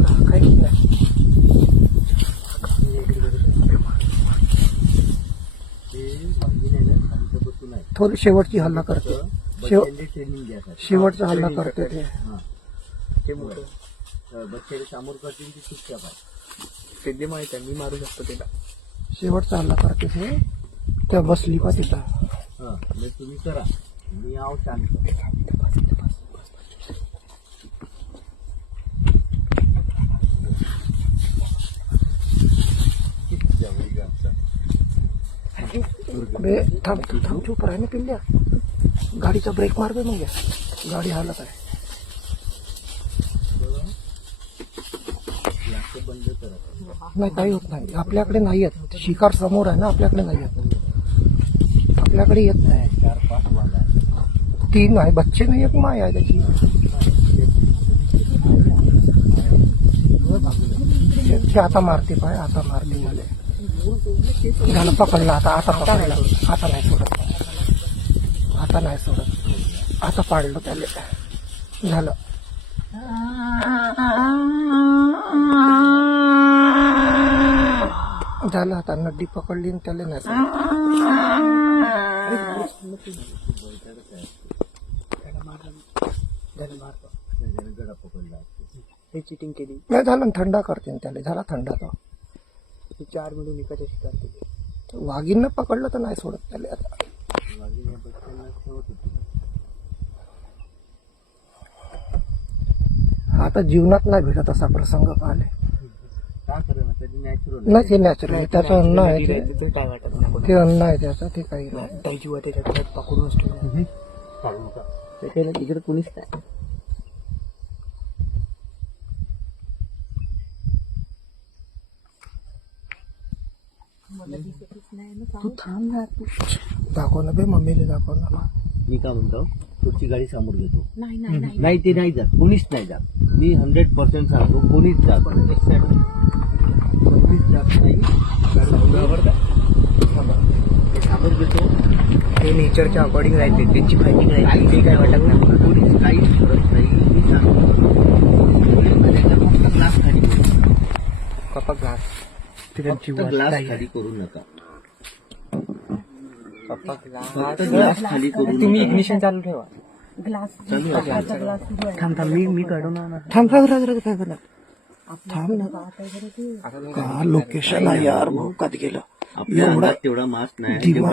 काहीच नाही. थोडी शेवटची हल्ला करते, शेवटचा हल्ला करते ते. बच्चे समोर करतील की चुपचाप आहे ते माहित आहे, मी मारू शकतो त्याला. शेवटचा हल्ला करते ते. त्या बसली पा तिथं. तुम्ही करा, मी आहो शांत. बे थांब थांब, चुप राह ना पिल्ल्या. गाडीचा ब्रेक मार बे, मग गाडी हालत आहे. बंद करा. नाही, काही होत नाही. आपल्याकडे नाही येत. शिकार समोर आहे ना, आपल्याकडे नाही येत. आपल्याकडे येत नाही. 4-5 वाघ आहे. 3 आहे, बच्चे नाही, एक माय आहे त्याची. ते आता मारते पाय, आता मारते मला. झालं, पकडला आता. आता पकडला, आता नाही सोडत. आता नाही सोडत. आता पाडलं त्याला. झालं. झालं, आता नड्डी पकडली आणि त्याला नाही सोडत. हे चिटिंग केली. नाही झालं, थंडा करते त्याला. झाला थंडा तो. 4 मिळून एकाच्या शिकार केली. वाघीनं पकडलं तर नाही सोडत त्याला आता. आता जीवनात नाही भेटत असा प्रसंग पाहिले. नाही, ते नॅचरल आहे. त्याचं अन्न आहे ते. काय वाटत नाही. ते अन्न आहे त्याचं, ते काही नाही. काही जीवा त्याच्याकडे पकडूनच ठेवला. त्याच्याला तिकडे कुणीच नाही. तू थांब ना, तू दाखव ना बे, मम्मीला दाखव ना. मी काय म्हणतो, पुढची गाडी समोर घेतो. नाही, ते नाही जात, कोणीच नाही जात. मी 100% सांगतो, कोणीच जात नाही. कोणीच जात नाही. समोर घेतो. ते नेचरच्या अकॉर्डिंग राहते, त्यांची फायटिंग राहते. ते काय वाटत नाही. कोणीच काहीच करत नाही. मी सांगतो, ग्लास खाली करू. पप्पा ग्लास, ग्लास खाली करू नका. पप्पा फक्त ग्लास खाली करू नका. तुम्ही इग्निशन चालू ठेवा. चालू आहे. थांब थांब, मी काढून थांब थांब, काय करणार. थांब ना. का लोकेशन आहे यार, भोकात गेलं. आपल्या अंगात तेवढा मास्क नाही. जेव्हा